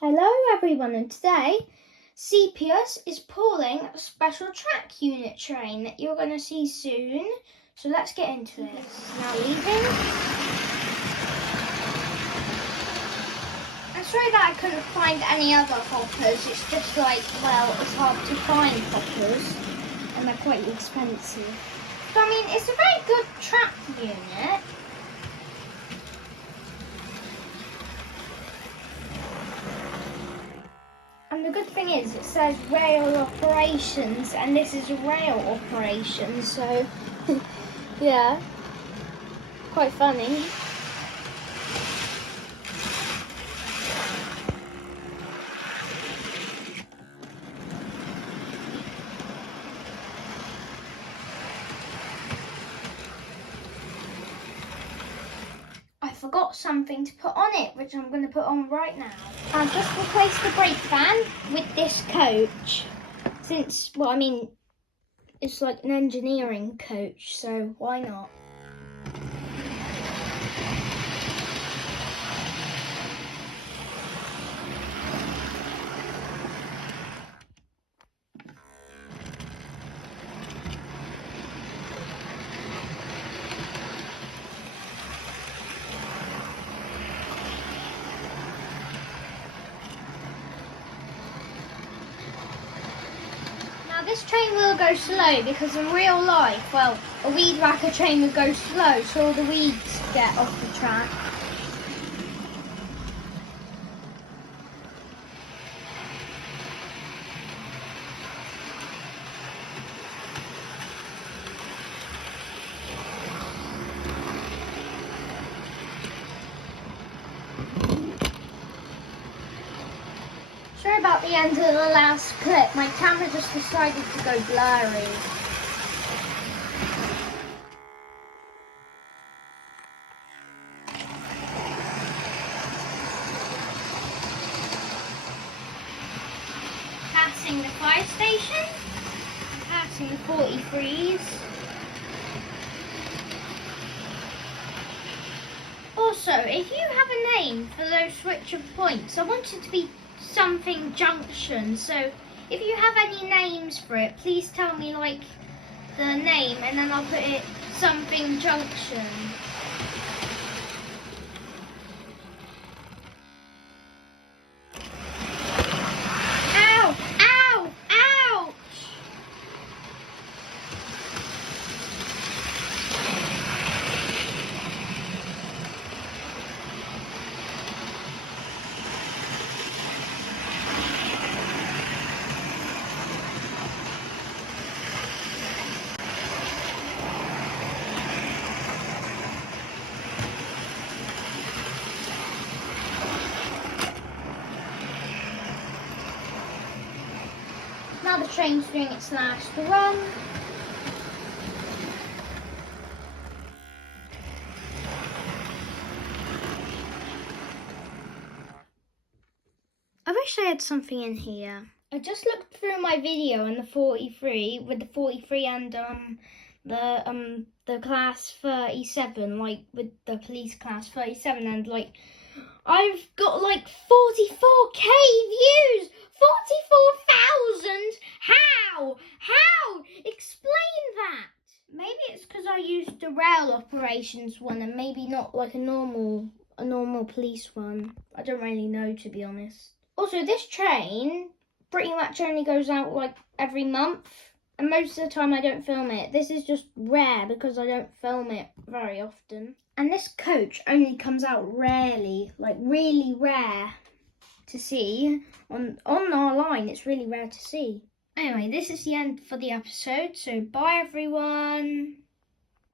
Hello everyone, and today CPS is pulling a special track unit train that you're going to see soon. So let's get into it. Now leaving. I'm sorry that I couldn't find any other hoppers. It's just it's hard to find hoppers and they're quite expensive. But I mean, it's a very good track unit. And the good thing is, it says rail operations, and this is a rail operation, so yeah, quite funny. I forgot something to put on it, which I'm going to put on right now. I've just replaced the brake van with this coach, since, it's like an engineering coach, so why not? This train will go slow because in real life, a weed whacker train would go slow so all the weeds get off the track. Sorry about the end of the last clip, my camera just decided to go blurry. Passing the fire station, passing the 43s. Also, if you have a name for those switch of points, I want it to be something junction, so if you have any names for it, please tell me the name and then I'll put it something junction. Ow! Ow! Ouch! Now the train's doing its last run. I wish I had something in here. I just looked through my video on the 43 with the 43 and the class 37, with the police class 37, and I've got 44k views. 44,000? How? Explain that. Maybe it's because I used the rail operations one and maybe not a normal police one. I don't really know, to be honest. Also, this train pretty much only goes out every month, and most of the time I don't film it. This is just rare because I don't film it very often. And this coach only comes out rarely, really rare to see. On our line, it's really rare to see. Anyway, this is the end for the episode, so bye everyone.